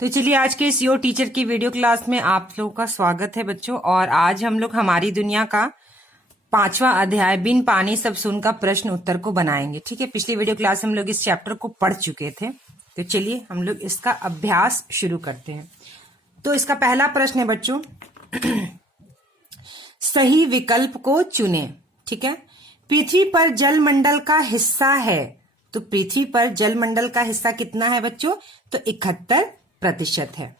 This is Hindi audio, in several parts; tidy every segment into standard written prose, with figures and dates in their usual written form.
तो चलिए आज के इस योर टीचर की वीडियो क्लास में आप लोगों का स्वागत है बच्चों। और आज हम लोग हमारी दुनिया का 5वां अध्याय बिन पानी सब सुन का प्रश्न उत्तर को बनाएंगे। ठीक है, पिछली वीडियो क्लास हम लोग इस चैप्टर को पढ़ चुके थे, तो चलिए हम लोग इसका अभ्यास शुरू करते हैं। तो इसका पहला प्रश्न है बच्चों, सही विकल्प को चुने। ठीक है, पृथ्वी पर जलमंडल का हिस्सा है, तो पृथ्वी पर जलमंडल का हिस्सा कितना है बच्चों? तो 71% है।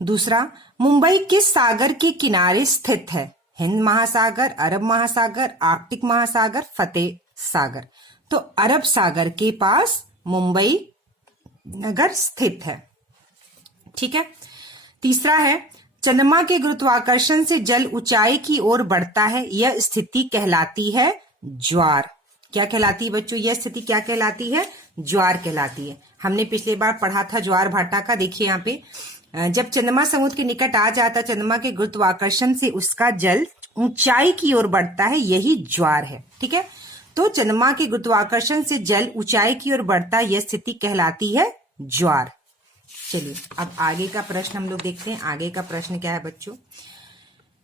दूसरा, मुंबई किस सागर के किनारे स्थित है? हिंद महासागर, अरब महासागर, आर्कटिक महासागर, फतेह सागर। तो अरब सागर के पास मुंबई नगर स्थित है। ठीक है। तीसरा है, चंद्रमा के गुरुत्वाकर्षण से जल ऊंचाई की ओर बढ़ता है, यह स्थिति कहलाती है ज्वार। क्या कहलाती है बच्चों? यह स्थिति क्या कहलाती है? ज्वार कहलाती है। हमने पिछली बार पढ़ा था ज्वार भाटा का। देखिए यहाँ पे, जब चंद्रमा समुद्र के निकट आ जाता है, चंद्रमा के गुरुत्वाकर्षण से उसका जल ऊंचाई की ओर बढ़ता है, यही ज्वार है। ठीक है, तो चंद्रमा के गुरुत्वाकर्षण से जल ऊंचाई की ओर बढ़ता है, यह स्थिति कहलाती है ज्वार। चलिए अब आगे का प्रश्न हम लोग देखते हैं। आगे का प्रश्न क्या है बच्चों?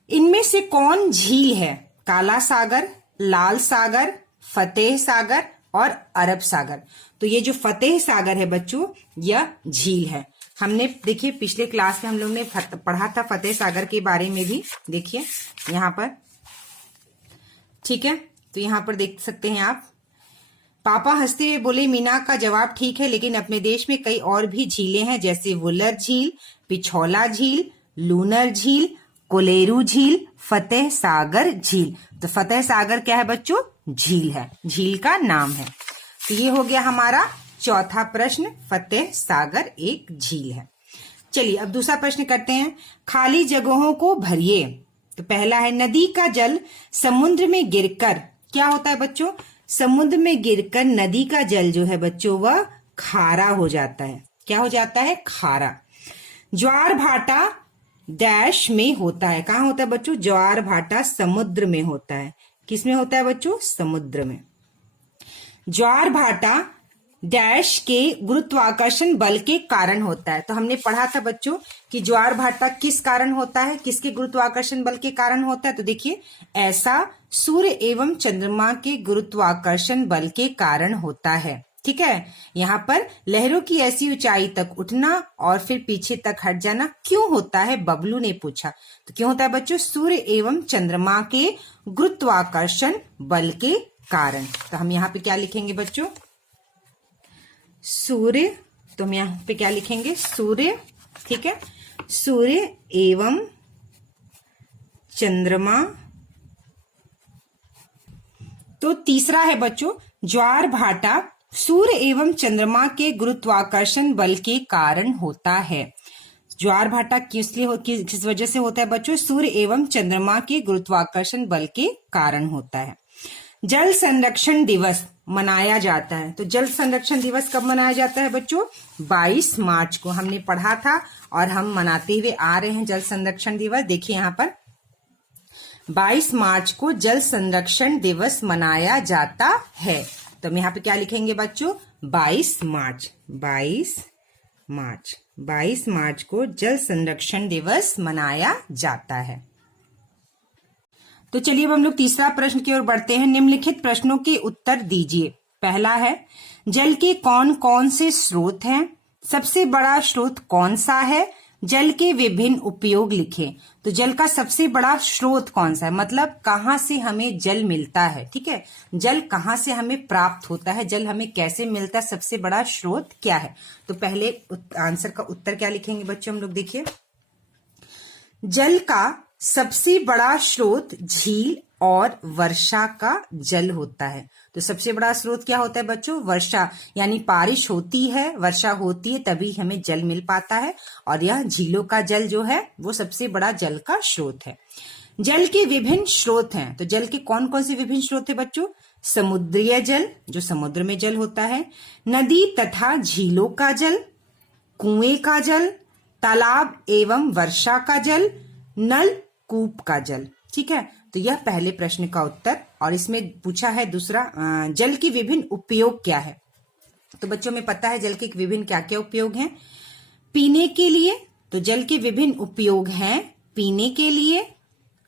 इनमें से कौन झील है? काला सागर, लाल सागर, फतेह सागर और अरब सागर। तो ये जो फतेह सागर है बच्चों, यह झील है। हमने देखिए पिछले क्लास में हम लोग ने पढ़ा था फतेह सागर के बारे में भी। देखिए यहाँ पर, ठीक है, तो यहाँ पर देख सकते हैं आप। पापा हंसते हुए बोले, मीना का जवाब ठीक है, लेकिन अपने देश में कई और भी झीलें हैं, जैसे वुलर झील, पिछोला झील, लूनर झील, कोलेरू झील, फतेह सागर झील। तो फतेह सागर क्या है बच्चों? झील है, झील का नाम है। तो ये हो गया हमारा चौथा प्रश्न, फतेह सागर एक झील है। चलिए अब दूसरा प्रश्न करते हैं, खाली जगहों को भरिए। तो पहला है, नदी का जल समुद्र में गिरकर क्या होता है बच्चों? समुद्र में गिरकर नदी का जल जो है बच्चों, वह खारा हो जाता है। क्या हो जाता है? खारा। ज्वार भाटा डैश में होता है। कहाँ होता है बच्चों? ज्वार भाटा समुद्र में होता है। किस में होता है बच्चों? समुद्र में। ज्वार भाटा डैश के गुरुत्वाकर्षण बल के कारण होता है। तो हमने पढ़ा था बच्चों कि ज्वार भाटा किस कारण होता है, किसके गुरुत्वाकर्षण बल के कारण होता है? तो देखिए, ऐसा सूर्य एवं चंद्रमा के गुरुत्वाकर्षण बल के कारण होता है। ठीक है, यहाँ पर लहरों की ऐसी ऊंचाई तक उठना और फिर पीछे तक हट जाना क्यों होता है? बबलू ने पूछा। तो क्यों होता है बच्चों? सूर्य एवं चंद्रमा के गुरुत्वाकर्षण बल के कारण। तो हम यहाँ पे क्या लिखेंगे बच्चों? सूर्य। तो हम यहाँ पे क्या लिखेंगे? सूर्य। ठीक है, सूर्य एवं चंद्रमा। तो तीसरा है बच्चों, ज्वार भाटा सूर्य एवं चंद्रमा के गुरुत्वाकर्षण बल के कारण होता है। ज्वार भाटा किस वजह से होता है बच्चों? सूर्य एवं चंद्रमा के गुरुत्वाकर्षण बल के कारण होता है। जल संरक्षण दिवस मनाया जाता है। तो जल संरक्षण दिवस कब मनाया जाता है बच्चों? 22 मार्च को। हमने पढ़ा था और हम मनाते हुए आ रहे हैं जल संरक्षण दिवस। देखिए यहाँ पर 22 मार्च को जल संरक्षण दिवस मनाया जाता है। तो हम यहाँ पे क्या लिखेंगे बच्चों? 22 मार्च। 22 मार्च, 22 मार्च को जल संरक्षण दिवस मनाया जाता है। तो चलिए अब हम लोग तीसरा प्रश्न की ओर बढ़ते हैं। निम्नलिखित प्रश्नों के उत्तर दीजिए। पहला है, जल के कौन कौन से स्रोत हैं? सबसे बड़ा स्रोत कौन सा है? जल के विभिन्न उपयोग लिखें। तो जल का सबसे बड़ा स्रोत कौन सा है? मतलब कहाँ से हमें जल मिलता है। ठीक है, जल कहाँ से हमें प्राप्त होता है, जल हमें कैसे मिलता है, सबसे बड़ा स्रोत क्या है? तो पहले आंसर का उत्तर क्या लिखेंगे बच्चों हम लोग? देखिए, जल का सबसे बड़ा स्रोत झील और वर्षा का जल होता है। तो सबसे बड़ा स्रोत क्या होता है बच्चों? वर्षा, यानी बारिश होती है, वर्षा होती है, तभी हमें जल मिल पाता है। और यह झीलों का जल जो है वो सबसे बड़ा जल का स्रोत है। जल के विभिन्न स्रोत हैं। तो जल के कौन कौन से विभिन्न स्रोत है बच्चों? समुद्रीय जल, जो समुद्र में जल होता है, नदी तथा झीलों का जल, कुएं का जल, तालाब एवं वर्षा का जल, नल कूप का जल। ठीक है, तो यह पहले प्रश्न का उत्तर। और इसमें पूछा है दूसरा, जल की विभिन्न उपयोग क्या है? तो बच्चों में पता है जल के विभिन्न क्या क्या उपयोग हैं। पीने के लिए, तो जल के विभिन्न उपयोग हैं। पीने के लिए,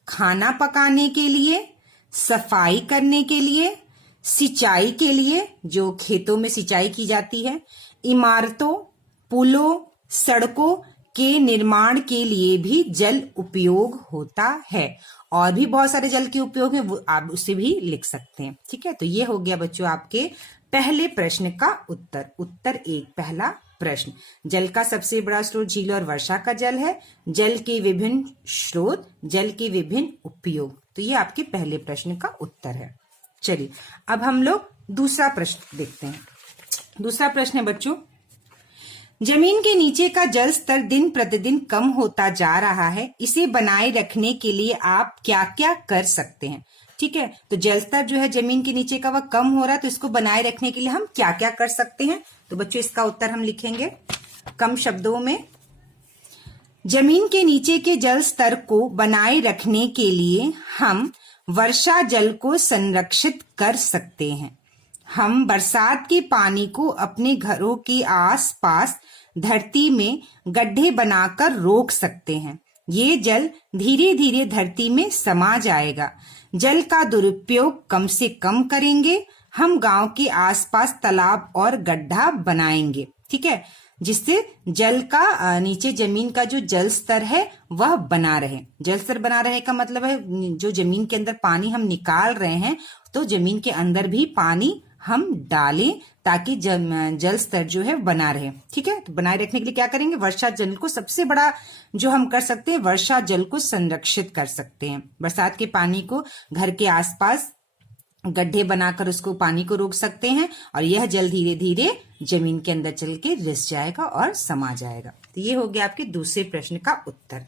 खाना पकाने के लिए, सफाई करने के लिए, सिंचाई के लिए, जो खेतों में सिंचाई की जाती है, इमारतों, पुलों, सड़कों के निर्माण के लिए भी जल उपयोग होता है। और भी बहुत सारे जल के उपयोग हैं, वो आप उसे भी लिख सकते हैं। ठीक है, तो ये हो गया बच्चों आपके पहले प्रश्न का उत्तर। उत्तर 1 पहला प्रश्न। जल का सबसे बड़ा स्रोत झील और वर्षा का जल है। जल के विभिन्न स्रोत, जल के विभिन्न उपयोग, तो ये आपके पहले प्रश्न का उत्तर है। चलिए अब हम लोग दूसरा प्रश्न देखते हैं। दूसरा प्रश्न है बच्चों, जमीन के नीचे का जल स्तर दिन प्रतिदिन कम होता जा रहा है, इसे बनाए रखने के लिए आप क्या क्या कर सकते हैं। ठीक है, तो जल स्तर जो है जमीन के नीचे का वह कम हो रहा है, तो इसको बनाए रखने के लिए हम क्या क्या कर सकते हैं। तो बच्चों इसका उत्तर हम लिखेंगे कम शब्दों में। जमीन के नीचे के जल स्तर को बनाए रखने के लिए हम वर्षा जल को संरक्षित कर सकते हैं। हम बरसात के पानी को अपने घरों के आसपास धरती में गड्ढे बनाकर रोक सकते हैं। ये जल धीरे धीरे धरती में समा जाएगा। जल का दुरुपयोग कम से कम करेंगे। हम गांव के आसपास तालाब और गड्ढा बनाएंगे। ठीक है, जिससे जल का नीचे जमीन का जो जल स्तर है वह बना रहे। जल स्तर बना रहे का मतलब है जो जमीन के अंदर पानी हम निकाल रहे हैं, तो जमीन के अंदर भी पानी हम डालें ताकि जल स्तर जो है बना रहे। ठीक है, तो बनाए रखने के लिए क्या करेंगे, वर्षा जल को सबसे बड़ा जो हम कर सकते हैं, वर्षा जल को संरक्षित कर सकते हैं। बरसात के पानी को घर के आसपास गड्ढे बनाकर उसको पानी को रोक सकते हैं और यह जल धीरे धीरे जमीन के अंदर चल के रिस जाएगा और समा जाएगा। तो ये हो गया आपके दूसरे प्रश्न का उत्तर।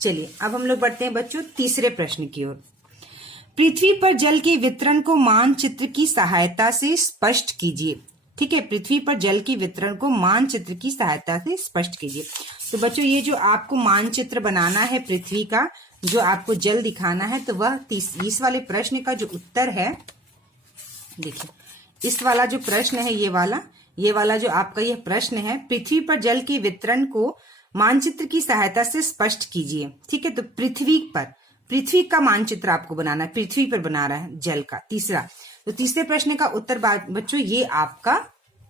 चलिए अब हम लोग बढ़ते हैं बच्चों तीसरे प्रश्न की ओर। पृथ्वी पर जल के वितरण को मानचित्र की सहायता से स्पष्ट कीजिए। ठीक है, पृथ्वी पर जल के वितरण को मानचित्र की सहायता से स्पष्ट कीजिए। तो बच्चों ये जो आपको मानचित्र बनाना है पृथ्वी का, जो आपको जल दिखाना है, तो वह इस वाले प्रश्न का जो उत्तर है, देखिए इस वाला जो प्रश्न है, ये वाला जो आपका यह प्रश्न है, पृथ्वी पर जल के वितरण को मानचित्र की सहायता से स्पष्ट कीजिए। ठीक है, तो पृथ्वी का मानचित्र आपको बनाना है, पृथ्वी पर बना रहा है जल का। तो तीसरे प्रश्न का उत्तर बच्चों ये आपका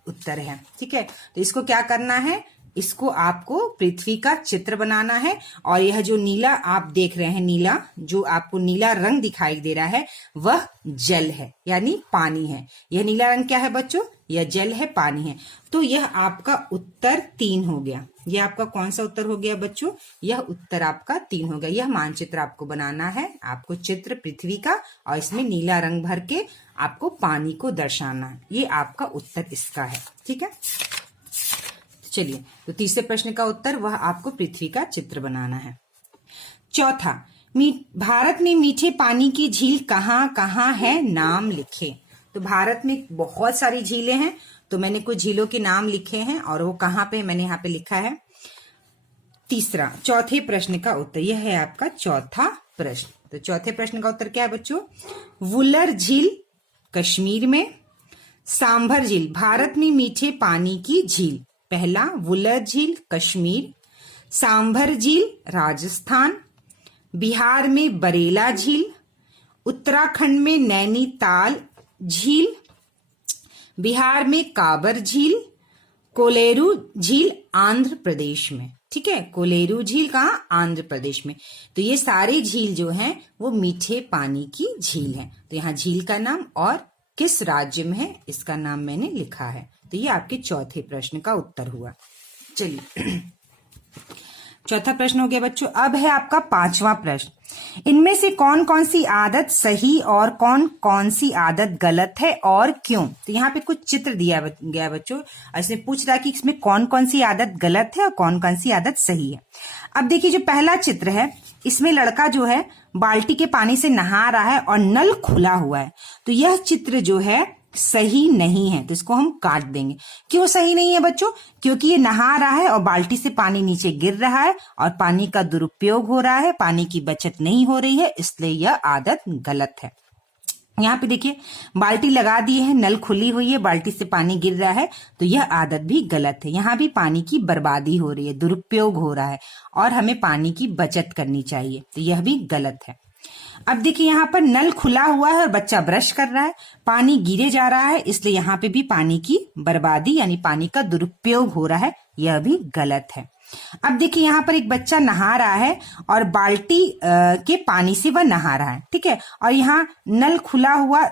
उत्तर है। ठीक है, तो इसको क्या करना है, इसको आपको पृथ्वी का चित्र बनाना है। और यह जो नीला आप देख रहे हैं, नीला जो आपको नीला रंग दिखाई दे रहा है, वह जल है, यानी पानी है। यह नीला रंग क्या है बच्चों, यह जल है, पानी है। तो यह आपका उत्तर 3 हो गया। यह आपका कौन सा उत्तर हो गया बच्चों, यह उत्तर आपका 3 हो गया। यह मानचित्र आपको बनाना है, आपको चित्र पृथ्वी का, और इसमें नीला रंग भर के आपको पानी को दर्शाना है। ये आपका उत्तर इसका है। ठीक है, चलिए तो तीसरे प्रश्न का उत्तर वह आपको पृथ्वी का चित्र बनाना है। चौथा, भारत में मीठे पानी की झील कहाँ कहाँ है, नाम लिखे। तो भारत में बहुत सारी झीलें हैं, तो मैंने कुछ झीलों के नाम लिखे हैं और वो कहाँ पे मैंने यहाँ पे लिखा है। चौथे प्रश्न का उत्तर यह है आपका चौथा प्रश्न। तो चौथे प्रश्न का उत्तर क्या है बच्चों, वुलर झील कश्मीर में, सांभर झील भारत में मीठे पानी की झील। पहला वुलर झील कश्मीर, सांभर झील राजस्थान, बिहार में बरेला झील, उत्तराखंड में नैनीताल झील, बिहार में काबर झील, कोलेरू झील आंध्र प्रदेश में। ठीक है, कोलेरू झील कहाँ, आंध्र प्रदेश में। तो ये सारे झील जो हैं वो मीठे पानी की झील हैं। तो यहाँ झील का नाम और किस राज्य में है इसका नाम मैंने लिखा है। तो ये आपके चौथे प्रश्न का उत्तर हुआ। चलिए चौथा प्रश्न हो गया बच्चों। अब है आपका पांचवा प्रश्न। इनमें से कौन कौन सी आदत सही और कौन कौन सी आदत गलत है और क्यों। तो यहाँ पे कुछ चित्र दिया गया बच्चों, इसमें पूछ रहा है कि इसमें कौन कौन सी आदत गलत है और कौन कौन सी आदत सही है। अब देखिए जो पहला चित्र है, इसमें लड़का जो है बाल्टी के पानी से नहा रहा है और नल खुला हुआ है। तो यह चित्र जो है सही नहीं है, तो इसको हम काट देंगे। क्यों सही नहीं है बच्चों, क्योंकि ये नहा रहा है और बाल्टी से पानी नीचे गिर रहा है और पानी का दुरुपयोग हो रहा है, पानी की बचत नहीं हो रही है, इसलिए यह आदत गलत है। यहाँ पे देखिए बाल्टी लगा दी है, नल खुली हुई है, बाल्टी से पानी गिर रहा है, तो यह आदत भी गलत है। यहाँ भी पानी की बर्बादी हो रही है, दुरुपयोग हो रहा है और हमें पानी की बचत करनी चाहिए, तो यह भी गलत है। अब देखिए यहाँ पर नल खुला हुआ है और बच्चा ब्रश कर रहा है, पानी गिरे जा रहा है, इसलिए यहाँ पे भी पानी की बर्बादी यानी पानी का दुरुपयोग हो रहा है, यह भी गलत है। अब देखिए यहाँ पर एक बच्चा नहा रहा है और बाल्टी के पानी से वह नहा रहा है, ठीक है, और यहाँ नल खुला हुआ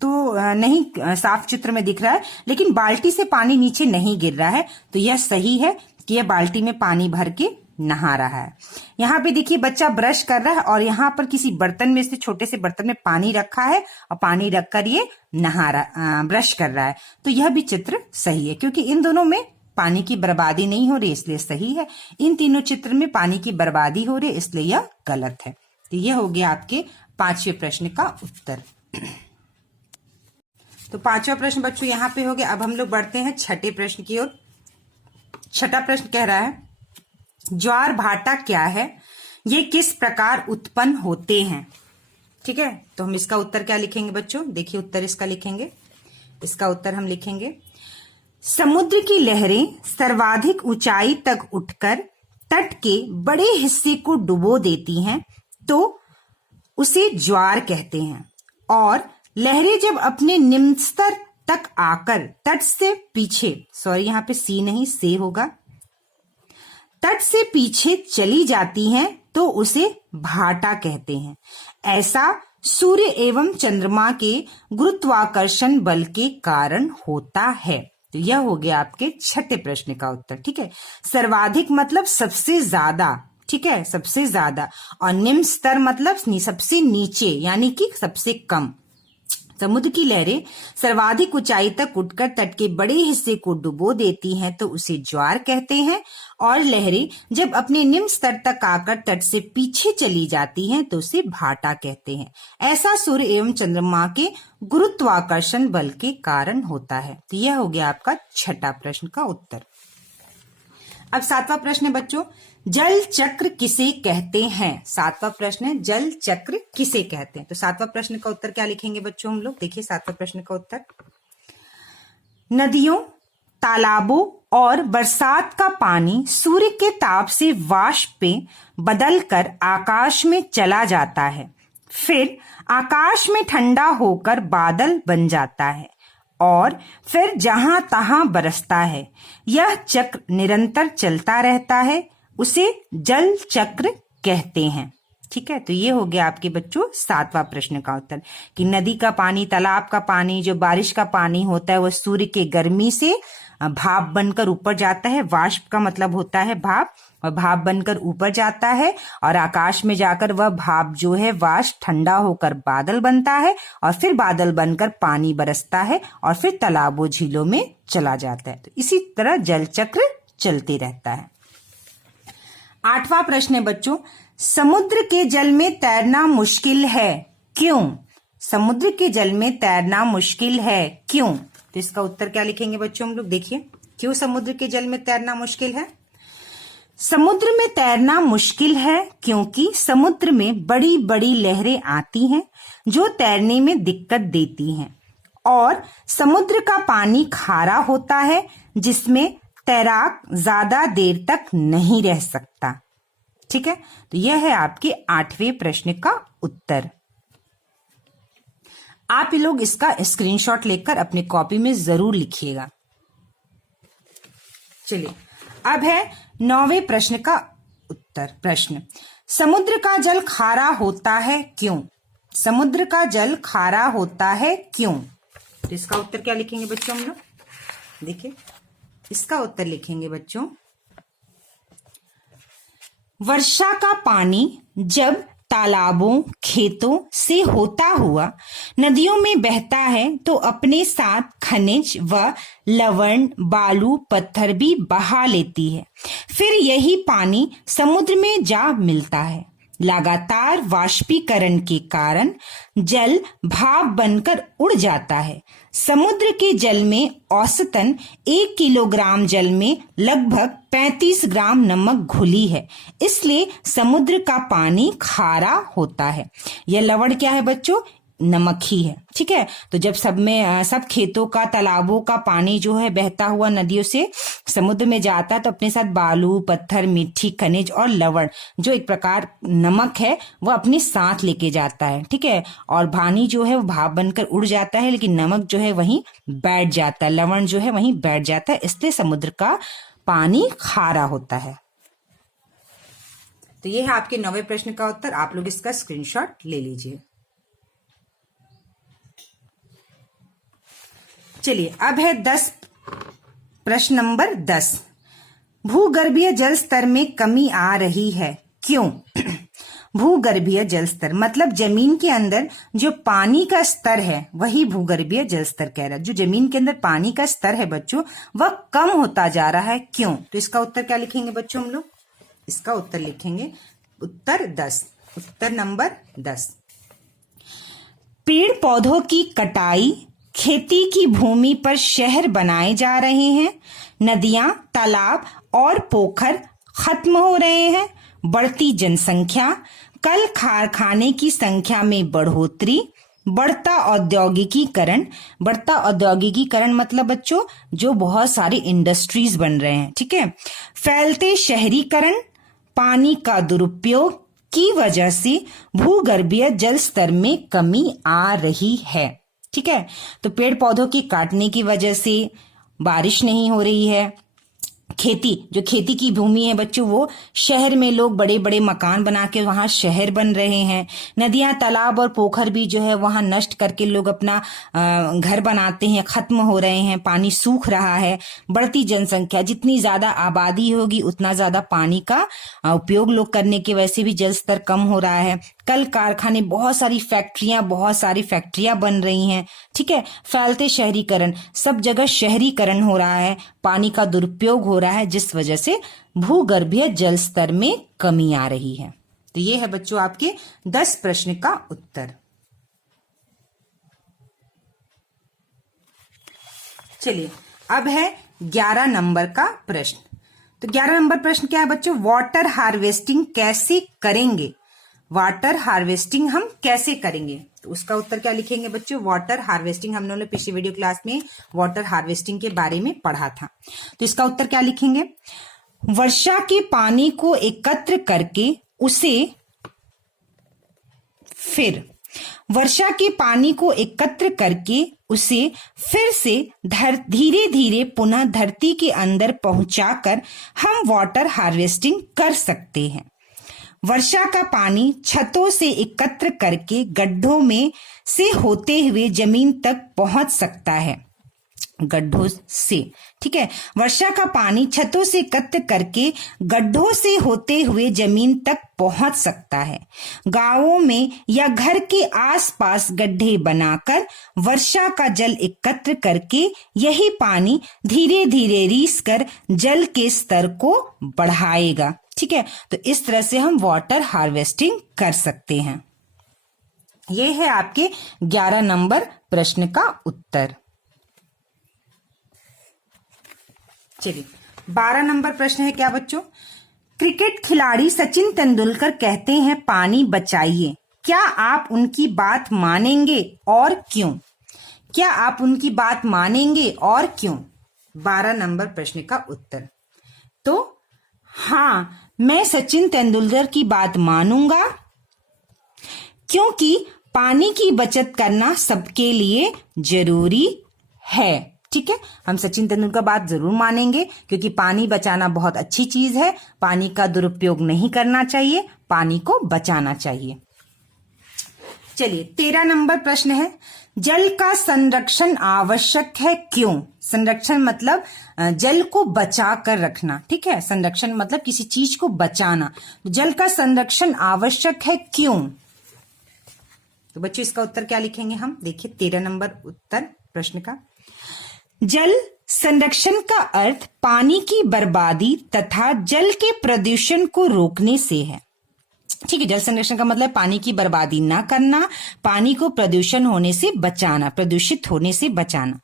तो नहीं साफ चित्र में दिख रहा है, लेकिन बाल्टी से पानी नीचे नहीं गिर रहा है, तो यह सही है कि यह बाल्टी में पानी भर के नहा रहा है। यहाँ पे देखिए बच्चा ब्रश कर रहा है और यहाँ पर किसी बर्तन में से, छोटे से बर्तन में पानी रखा है और पानी रखकर ये ब्रश कर रहा है, तो यह भी चित्र सही है, क्योंकि इन दोनों में पानी की बर्बादी नहीं हो रही, इसलिए सही है। इन तीनों चित्र में पानी की बर्बादी हो रही है, इसलिए यह गलत है। तो यह हो गया आपके 5वें प्रश्न का उत्तर। तो 5वां प्रश्न बच्चों यहाँ पे हो गया। अब हम लोग बढ़ते हैं 6ठे प्रश्न की ओर। 6ठा प्रश्न कह रहा है ज्वार भाटा क्या है, ये किस प्रकार उत्पन्न होते हैं। ठीक है, तो हम इसका उत्तर क्या लिखेंगे बच्चों, देखिए उत्तर इसका लिखेंगे। इसका उत्तर हम लिखेंगे समुद्र की लहरें सर्वाधिक ऊंचाई तक उठकर तट के बड़े हिस्से को डुबो देती हैं तो उसे ज्वार कहते हैं, और लहरें जब अपने निम्न स्तर तक आकर तट से पीछे, सॉरी यहाँ पे सी नहीं से होगा, तट से पीछे चली जाती हैं तो उसे भाटा कहते हैं। ऐसा सूर्य एवं चंद्रमा के गुरुत्वाकर्षण बल के कारण होता है। तो यह हो गया आपके 6ठे प्रश्न का उत्तर। ठीक है, सर्वाधिक मतलब सबसे ज्यादा, ठीक है, सबसे ज्यादा, और निम्न स्तर मतलब सबसे नीचे यानी कि सबसे कम। समुद्र की लहरें सर्वाधिक ऊंचाई तक उठकर तट के बड़े हिस्से को डुबो देती हैं तो उसे ज्वार कहते हैं, और लहरें जब अपने निम्न स्तर तक आकर तट से पीछे चली जाती हैं तो उसे भाटा कहते हैं। ऐसा सूर्य एवं चंद्रमा के गुरुत्वाकर्षण बल के कारण होता है। तो यह हो गया आपका 6ठा प्रश्न का उत्तर। अब 7वां प्रश्न है बच्चों, जल चक्र किसे कहते हैं। 7वां प्रश्न है जल चक्र किसे कहते हैं। तो 7वां प्रश्न का उत्तर क्या लिखेंगे बच्चों हम लोग, देखिए 7वां प्रश्न का उत्तर, नदियों, तालाबों और बरसात का पानी सूर्य के ताप से वाष्प में बदलकर आकाश में चला जाता है, फिर आकाश में ठंडा होकर बादल बन जाता है और फिर जहां तहां बरसता है। यह चक्र निरंतर चलता रहता है, उसे जल चक्र कहते हैं। ठीक है, तो ये हो गया आपके बच्चों 7वां प्रश्न का उत्तर कि नदी का पानी, तालाब का पानी, जो बारिश का पानी होता है वह सूर्य के गर्मी से भाप बनकर ऊपर जाता है। वाष्प का मतलब होता है भाप, और भाप बनकर ऊपर जाता है और आकाश में जाकर वह भाप जो है वाष्प ठंडा होकर बादल बनता है, और फिर बादल बनकर पानी बरसता है और फिर तालाबों झीलों में चला जाता है। तो इसी तरह जल चक्र चलते रहता है। 8वां प्रश्न है बच्चों, समुद्र के जल में तैरना मुश्किल है, क्यों। समुद्र के जल में तैरना मुश्किल है, क्यों। तो इसका उत्तर क्या लिखेंगे बच्चों हम लोग, देखिए क्यों समुद्र के जल में तैरना मुश्किल है। समुद्र में तैरना मुश्किल है क्योंकि समुद्र में बड़ी बड़ी लहरें आती हैं जो तैरने में दिक्कत देती हैं, और समुद्र का पानी खारा होता है जिसमें तैराक ज्यादा देर तक नहीं रह सकता। ठीक है, तो यह है आपके 8वें प्रश्न का उत्तर। आप ये लोग इसका स्क्रीनशॉट लेकर अपने कॉपी में जरूर लिखिएगा। चलिए अब है 9वें प्रश्न का उत्तर। प्रश्न, समुद्र का जल खारा होता है क्यों। समुद्र का जल खारा होता है क्यों। तो इसका उत्तर क्या लिखेंगे बच्चों हम लोग, देखिए इसका उत्तर लिखेंगे बच्चों, वर्षा का पानी जब तालाबों, खेतों से होता हुआ नदियों में बहता है तो अपने साथ खनिज व लवण, बालू, पत्थर भी बहा लेती है, फिर यही पानी समुद्र में जा मिलता है। लगातार वाष्पीकरण के कारण जल भाप बनकर उड़ जाता है। समुद्र के जल में औसतन 1 किलोग्राम जल में लगभग 35 ग्राम नमक घुली है, इसलिए समुद्र का पानी खारा होता है। यह लवण क्या है बच्चों, नमक ही है। ठीक है, तो जब सब खेतों का, तालाबों का पानी जो है बहता हुआ नदियों से समुद्र में जाता है तो अपने साथ बालू, पत्थर, मिट्टी, खनिज और लवण जो एक प्रकार नमक है वो अपने साथ लेके जाता है। ठीक है, और पानी जो है वो भाप बनकर उड़ जाता है, लेकिन नमक जो है वहीं बैठ जाता है, लवण जो है वहीं बैठ जाता है, इसलिए समुद्र का पानी खारा होता है। तो ये है आपके 9वें प्रश्न का उत्तर। आप लोग इसका स्क्रीनशॉट ले लीजिए। चलिए, अब है प्रश्न नंबर 10। भूगर्भीय जल स्तर में कमी आ रही है, क्यों? भूगर्भीय जल स्तर मतलब जमीन के अंदर जो पानी का स्तर है वही भूगर्भीय जल स्तर कह रहा है। जो जमीन के अंदर पानी का स्तर है बच्चों वह कम होता जा रहा है, क्यों? तो इसका उत्तर क्या लिखेंगे बच्चों हम लोग? इसका उत्तर लिखेंगे उत्तर 10, उत्तर नंबर 10। पेड़ पौधों की कटाई, खेती की भूमि पर शहर बनाए जा रहे हैं, नदियां, तालाब और पोखर खत्म हो रहे हैं, बढ़ती जनसंख्या, कल कारखाने की संख्या में बढ़ोतरी, बढ़ता औद्योगिकीकरण। बढ़ता औद्योगिकीकरण मतलब बच्चों जो बहुत सारी इंडस्ट्रीज बन रहे हैं। ठीक है, फैलते शहरीकरण, पानी का दुरुपयोग की वजह से भूगर्भीय जल स्तर में कमी आ रही है। ठीक है, तो पेड़ पौधों की काटने की वजह से बारिश नहीं हो रही है, जो खेती की भूमि है बच्चों वो शहर में लोग बड़े बड़े मकान बना के वहां शहर बन रहे हैं, नदियां, तालाब और पोखर भी जो है वहां नष्ट करके लोग अपना घर बनाते हैं, खत्म हो रहे हैं, पानी सूख रहा है, बढ़ती जनसंख्या, जितनी ज्यादा आबादी होगी उतना ज्यादा पानी का उपयोग लोग करने की वजह से भी जल स्तर कम हो रहा है, कल कारखाने, बहुत सारी फैक्ट्रियां बन रही हैं। ठीक है, फैलते शहरीकरण, सब जगह शहरीकरण हो रहा है, पानी का दुरुपयोग हो रहा है, जिस वजह से भूगर्भीय जल स्तर में कमी आ रही है। तो ये है बच्चों आपके 10 प्रश्न का उत्तर। चलिए, अब है 11 नंबर का प्रश्न। तो 11 नंबर प्रश्न क्या है बच्चों? वाटर हार्वेस्टिंग कैसे करेंगे? वाटर हार्वेस्टिंग हम कैसे करेंगे? तो उसका उत्तर क्या लिखेंगे बच्चों? वाटर हार्वेस्टिंग हम लोगों ने पिछली वीडियो क्लास में वाटर हार्वेस्टिंग के बारे में पढ़ा था। तो इसका उत्तर क्या लिखेंगे? वर्षा के पानी को एकत्र करके उसे फिर से धीरे धीरे पुनः धरती के अंदर पहुंचाकर हम वाटर हार्वेस्टिंग कर सकते हैं। वर्षा का पानी छतों से एकत्र करके गड्ढों में से होते हुए जमीन तक पहुंच सकता है। गड्ढों से, ठीक है, वर्षा का पानी छतों से एकत्र करके गड्ढों से होते हुए जमीन तक पहुंच सकता है। गांवों में या घर के आसपास गड्ढे बनाकर वर्षा का जल एकत्र करके यही पानी धीरे धीरे रीस कर जल के स्तर को बढ़ाएगा। ठीक है, तो इस तरह से हम वाटर हार्वेस्टिंग कर सकते हैं। ये है आपके 11 नंबर प्रश्न का उत्तर। चलिए, 12 नंबर प्रश्न है क्या बच्चों? क्रिकेट खिलाड़ी सचिन तेंदुलकर कहते हैं पानी बचाइए, क्या आप उनकी बात मानेंगे और क्यों? क्या आप उनकी बात मानेंगे और क्यों? 12 नंबर प्रश्न का उत्तर। तो हाँ, मैं सचिन तेंदुलकर की बात मानूंगा क्योंकि पानी की बचत करना सबके लिए जरूरी है। ठीक है, हम सचिन तेंदुलकर बात जरूर मानेंगे क्योंकि पानी बचाना बहुत अच्छी चीज है। पानी का दुरुपयोग नहीं करना चाहिए, पानी को बचाना चाहिए। चलिए, 13 नंबर प्रश्न है, जल का संरक्षण आवश्यक है, क्यों? संरक्षण मतलब जल को बचा कर रखना। ठीक है, संरक्षण मतलब किसी चीज को बचाना। जल का संरक्षण आवश्यक है, क्यों? तो बच्चों इसका उत्तर क्या लिखेंगे हम? देखिए 13 नंबर उत्तर प्रश्न का, जल संरक्षण का अर्थ पानी की बर्बादी तथा जल के प्रदूषण को रोकने से है। ठीक है, जल संरक्षण का मतलब पानी की बर्बादी ना करना, पानी को प्रदूषित होने से बचाना।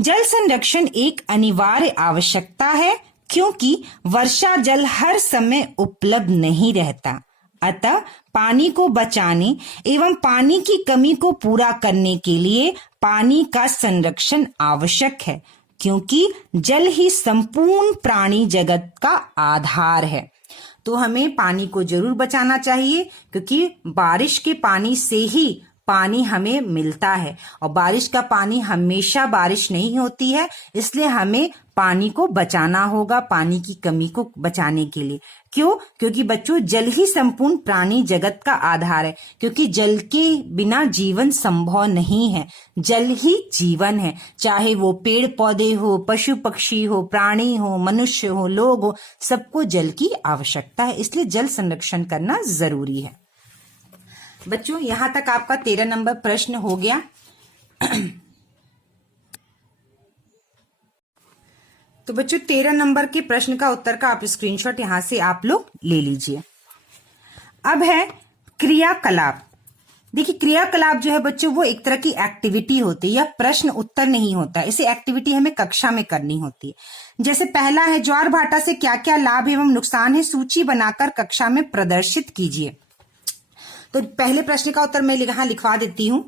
जल संरक्षण एक अनिवार्य आवश्यकता है क्योंकि वर्षा जल हर समय उपलब्ध नहीं रहता। अतः पानी को बचाने एवं पानी की कमी को पूरा करने के लिए पानी का संरक्षण आवश्यक है, क्योंकि जल ही संपूर्ण प्राणी जगत का आधार है। तो हमें पानी को जरूर बचाना चाहिए, क्योंकि बारिश के पानी से ही पानी हमें मिलता है और बारिश का पानी हमेशा बारिश नहीं होती है, इसलिए हमें पानी को बचाना होगा, पानी की कमी को बचाने के लिए। क्यों? क्योंकि बच्चों जल ही संपूर्ण प्राणी जगत का आधार है, क्योंकि जल के बिना जीवन संभव नहीं है। जल ही जीवन है, चाहे वो पेड़ पौधे हो, पशु पक्षी हो, प्राणी हो, मनुष्य हो, लोग हो, सबको जल की आवश्यकता है, इसलिए जल संरक्षण करना जरूरी है। बच्चों यहां तक आपका 13 नंबर प्रश्न हो गया। तो बच्चों 13 नंबर के प्रश्न का उत्तर का आप स्क्रीनशॉट यहां से आप लोग ले लीजिए। अब है क्रियाकलाप। देखिए क्रियाकलाप जो है बच्चों वो एक तरह की एक्टिविटी होती है, या प्रश्न उत्तर नहीं होता है। इसे एक्टिविटी हमें कक्षा में करनी होती है। जैसे पहला है ज्वार भाटा से क्या क्या लाभ एवं नुकसान है, सूची बनाकर कक्षा में प्रदर्शित कीजिए। तो पहले प्रश्न का उत्तर मैं यहां लिखवा देती हूं।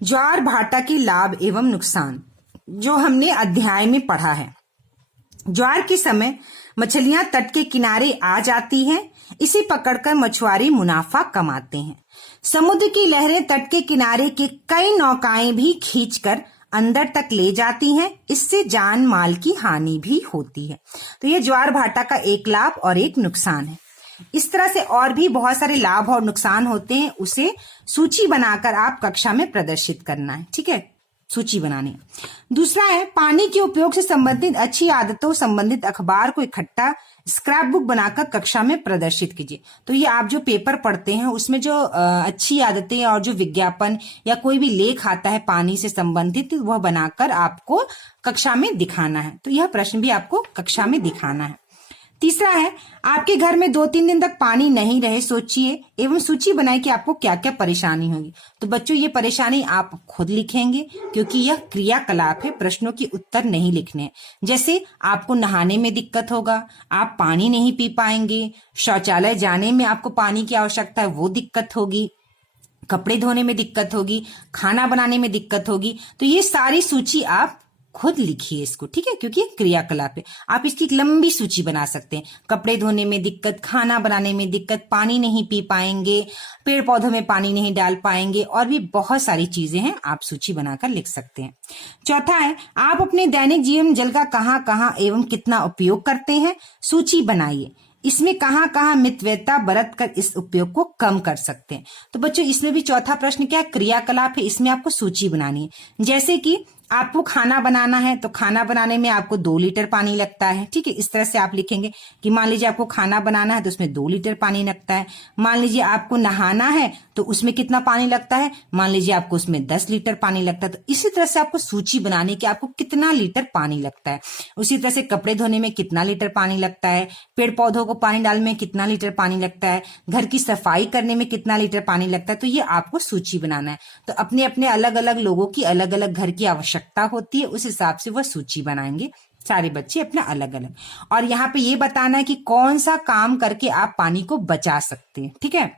ज्वार भाटा के लाभ एवं नुकसान जो हमने अध्याय में पढ़ा है। ज्वार के समय मछलियां तट के किनारे आ जाती हैं, इसे पकड़कर मछुआरे मुनाफा कमाते हैं। समुद्र की लहरें तट के किनारे के कई नौकाएं भी खींचकर अंदर तक ले जाती हैं, इससे जान माल की हानि भी होती है। तो ये ज्वार भाटा का एक लाभ और एक नुकसान है। इस तरह से और भी बहुत सारे लाभ और नुकसान होते हैं, उसे सूची बनाकर आप कक्षा में प्रदर्शित करना है। ठीक है, सूची बनानी। दूसरा है पानी के उपयोग से संबंधित अच्छी आदतों संबंधित अखबार को इकट्ठा स्क्रैप बुक बनाकर कक्षा में प्रदर्शित कीजिए। तो ये आप जो पेपर पढ़ते हैं उसमें जो अच्छी आदतें और जो विज्ञापन या कोई भी लेख आता है पानी से संबंधित, वह बनाकर आपको कक्षा में दिखाना है। तो यह प्रश्न भी आपको कक्षा में दिखाना है। तीसरा है आपके घर में 2-3 दिन तक पानी नहीं रहे, सोचिए एवं सूची बनाए कि आपको क्या क्या परेशानी होगी। तो बच्चों ये परेशानी आप खुद लिखेंगे, क्योंकि यह क्रियाकलाप है, प्रश्नों के उत्तर नहीं लिखने हैं। जैसे आपको नहाने में दिक्कत होगा, आप पानी नहीं पी पाएंगे, शौचालय जाने में आपको पानी की आवश्यकता है वो दिक्कत होगी, कपड़े धोने में दिक्कत होगी, खाना बनाने में दिक्कत होगी। तो ये सारी सूची आप खुद लिखिए इसको, ठीक है, क्योंकि क्रियाकलाप है। आप इसकी एक लंबी सूची बना सकते हैं। कपड़े धोने में दिक्कत, खाना बनाने में दिक्कत, पानी नहीं पी पाएंगे, पेड़ पौधों में पानी नहीं डाल पाएंगे, और भी बहुत सारी चीजें हैं, आप सूची बनाकर लिख सकते हैं। चौथा है आप अपने दैनिक जीवन जल का कहाँ कहाँ एवं कितना उपयोग करते हैं, सूची बनाइए। इसमें कहाँ कहाँ मितव्ययता बरत कर इस उपयोग को कम कर सकते हैं। तो बच्चों इसमें भी चौथा प्रश्न क्या है, क्रियाकलाप है, इसमें आपको सूची बनानी है। जैसे कि आपको खाना बनाना है, तो खाना बनाने में आपको 2 लीटर पानी लगता है। ठीक है, इस तरह से आप लिखेंगे कि मान लीजिए आपको खाना बनाना है तो उसमें 2 लीटर पानी लगता है। मान लीजिए आपको नहाना है तो उसमें कितना पानी लगता है, मान लीजिए आपको उसमें 10 लीटर पानी लगता है। तो इसी तरह से आपको सूची बनाने की आपको कितना लीटर पानी लगता है। उसी तरह से कपड़े धोने में कितना लीटर पानी लगता है, पेड़ पौधों को पानी डालने में कितना लीटर पानी लगता है, घर की सफाई करने में कितना लीटर पानी लगता है। तो ये आपको सूची बनाना है। तो अपने अपने अलग अलग लोगों की अलग अलग घर की आवश्यकता होती है, उस हिसाब से वह सूची बनाएंगे सारे बच्चे अपना अलग अलग। और यहाँ पे ये बताना है कि कौन सा काम करके आप पानी को बचा सकते हैं। ठीक है,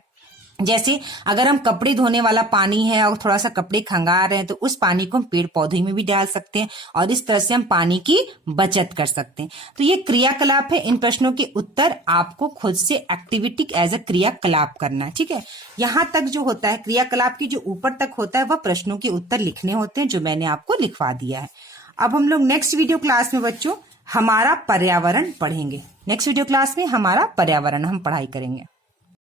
जैसे अगर हम कपड़े धोने वाला पानी है और थोड़ा सा कपड़े खंगार रहे हैं तो उस पानी को हम पेड़ पौधे में भी डाल सकते हैं, और इस तरह से हम पानी की बचत कर सकते हैं। तो ये क्रियाकलाप है। इन प्रश्नों के उत्तर आपको खुद से एक्टिविटी एज ए क्रियाकलाप करना है। ठीक है, यहां तक जो होता है क्रियाकलाप की जो ऊपर तक होता है वह प्रश्नों के उत्तर लिखने होते हैं, जो मैंने आपको लिखवा दिया है। अब हम लोग नेक्स्ट वीडियो क्लास में बच्चों हमारा पर्यावरण पढ़ेंगे। नेक्स्ट वीडियो क्लास में हमारा पर्यावरण हम पढ़ाई करेंगे।